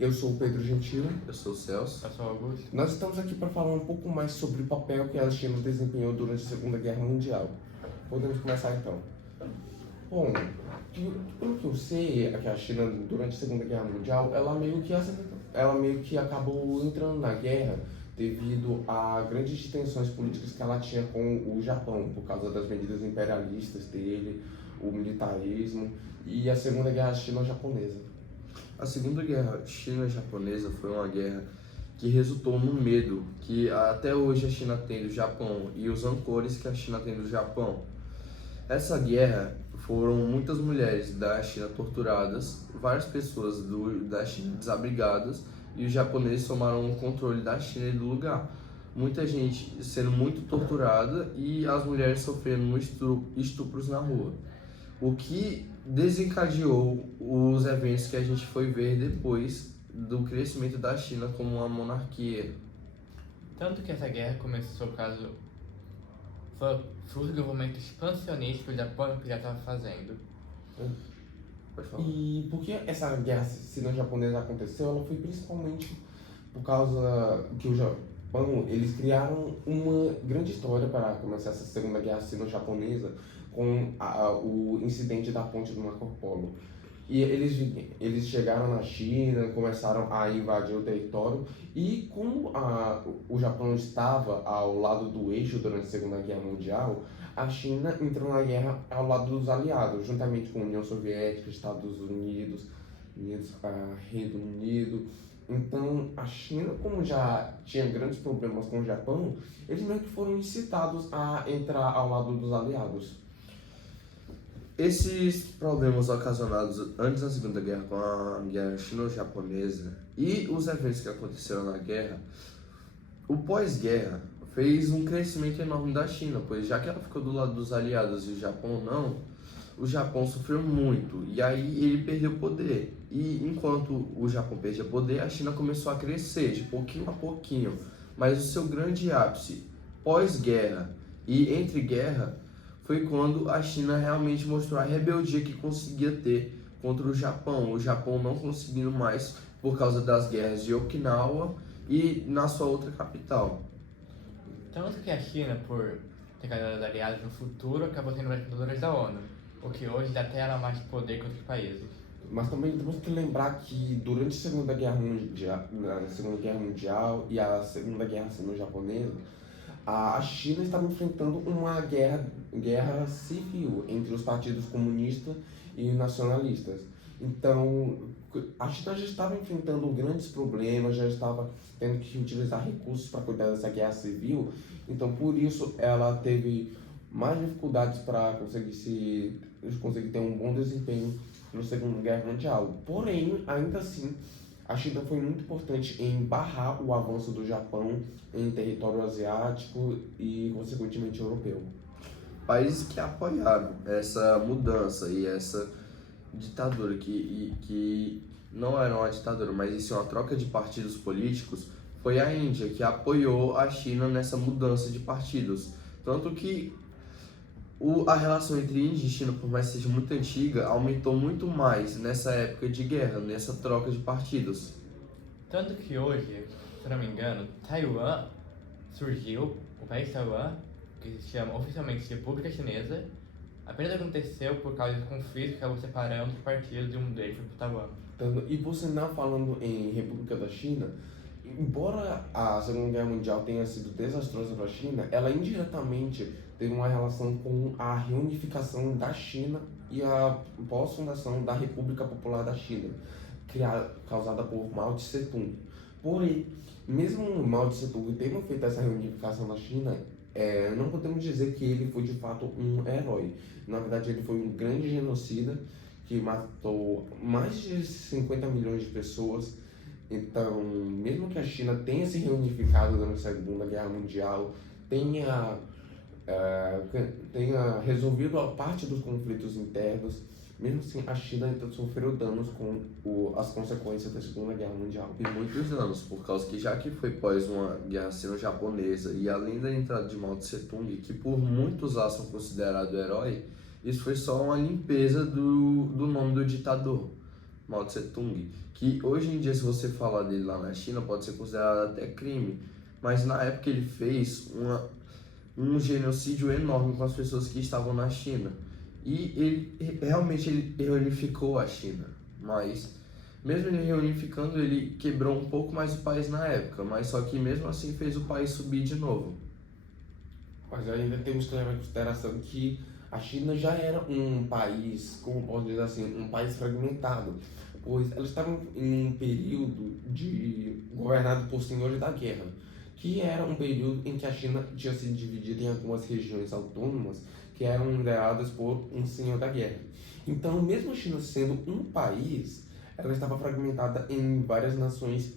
Eu sou o Pedro Gentil. Eu sou o Celso. Eu sou o Augusto. Nós estamos aqui para falar um pouco mais sobre o papel que a China desempenhou durante a Segunda Guerra Mundial. Podemos começar então. Bom, pelo que eu sei, é que a China durante a Segunda Guerra Mundial, ela meio que acabou entrando na guerra devido a grandes tensões políticas que ela tinha com o Japão, por causa das medidas imperialistas dele, o militarismo e a Segunda Guerra Chino-Japonesa. A Segunda Guerra China-Japonesa foi uma guerra que resultou no medo que até hoje a China tem do Japão e os rancores que a China tem do Japão. Essa guerra foram muitas mulheres da China torturadas, várias pessoas da China desabrigadas e os japoneses tomaram o controle da China e do lugar. Muita gente sendo muito torturada e as mulheres sofrendo estupros na rua. O que desencadeou os eventos que a gente foi ver depois do crescimento da China como uma monarquia. Tanto que essa guerra começou por causa foi fruto do movimento expansionista que o Japão já estava fazendo. Pode falar. E por que essa guerra sino-japonesa aconteceu? Ela foi principalmente por causa que o Japão, eles criaram uma grande história para começar essa Segunda Guerra Sino-Japonesa com o incidente da ponte do Marco Polo. E eles chegaram na China, começaram a invadir o território e como o Japão estava ao lado do eixo durante a Segunda Guerra Mundial, a China entrou na guerra ao lado dos aliados, juntamente com a União Soviética, Estados Unidos, Reino Unido. Então, a China, como já tinha grandes problemas com o Japão, eles meio que foram incitados a entrar ao lado dos aliados. Esses problemas ocasionados antes da Segunda Guerra com a guerra chino-japonesa e os eventos que aconteceram na guerra, o pós-guerra fez um crescimento enorme da China, pois já que ela ficou do lado dos aliados e o Japão não, o Japão sofreu muito e aí ele perdeu poder. E enquanto o Japão perdia poder, a China começou a crescer de pouquinho a pouquinho, mas o seu grande ápice pós-guerra e entre guerra foi quando a China realmente mostrou a rebeldia que conseguia ter contra o Japão não conseguindo mais por causa das guerras de Okinawa e na sua outra capital. Tanto que a China, por ter caído aliados no futuro, acabou sendo vencedora da ONU, o que hoje dá até ela mais poder que outros países. Mas também temos que lembrar que durante a Segunda Guerra Mundial e a Segunda Guerra Sino-Japonesa, a China estava enfrentando uma guerra civil entre os partidos comunistas e nacionalistas. Então, a China já estava enfrentando grandes problemas, já estava tendo que utilizar recursos para cuidar dessa guerra civil. Então, por isso, ela teve mais dificuldades para conseguir ter um bom desempenho na Segunda Guerra Mundial. Porém, ainda assim, a China foi muito importante em barrar o avanço do Japão em território asiático e, consequentemente, europeu. Países que apoiaram essa mudança e essa ditadura, que não era uma ditadura, mas isso é uma troca de partidos políticos, foi a Índia, que apoiou a China nessa mudança de partidos. Tanto que a relação entre Índia e China, por mais que seja muito antiga, aumentou muito mais nessa época de guerra, nessa troca de partidos. Tanto que hoje, se eu não me engano, Taiwan surgiu, o país Taiwan, que se chama oficialmente de República Chinesa, apenas aconteceu por causa de conflito que acabou separando os partidos de um deles para Taiwan. E você não falando em República da China, embora a Segunda Guerra Mundial tenha sido desastrosa para a China, ela indiretamente teve uma relação com a reunificação da China e a pós-fundação da República Popular da China, causada por Mao Tse Tung. Porém, mesmo Mao Tse Tung tendo feito essa reunificação da China, não podemos dizer que ele foi de fato um herói. Na verdade, ele foi um grande genocida que matou mais de 50 milhões de pessoas. Então, mesmo que a China tenha se reunificado durante a Segunda Guerra Mundial, tenha resolvido a parte dos conflitos internos, mesmo assim a China ainda sofreu danos com as consequências da Segunda Guerra Mundial. E muitos anos, por causa que já que foi pós uma guerra sino-japonesa e além da entrada de Mao Tse Tung, que por muitos lá são considerado herói, isso foi só uma limpeza do nome do ditador. Mao Tse Tung, que hoje em dia, se você falar dele lá na China, pode ser considerado até crime, mas na época ele fez um genocídio enorme com as pessoas que estavam na China. E ele realmente ele reunificou a China, mas mesmo ele reunificando, ele quebrou um pouco mais o país na época, mas só que mesmo assim fez o país subir de novo. Mas ainda temos que levar em consideração que a China já era um país, como posso dizer assim, um país fragmentado, pois elas estavam em um período governado por senhores da guerra, que era um período em que a China tinha se dividido em algumas regiões autônomas que eram lideradas por um senhor da guerra. Então, mesmo a China sendo um país, ela estava fragmentada em várias nações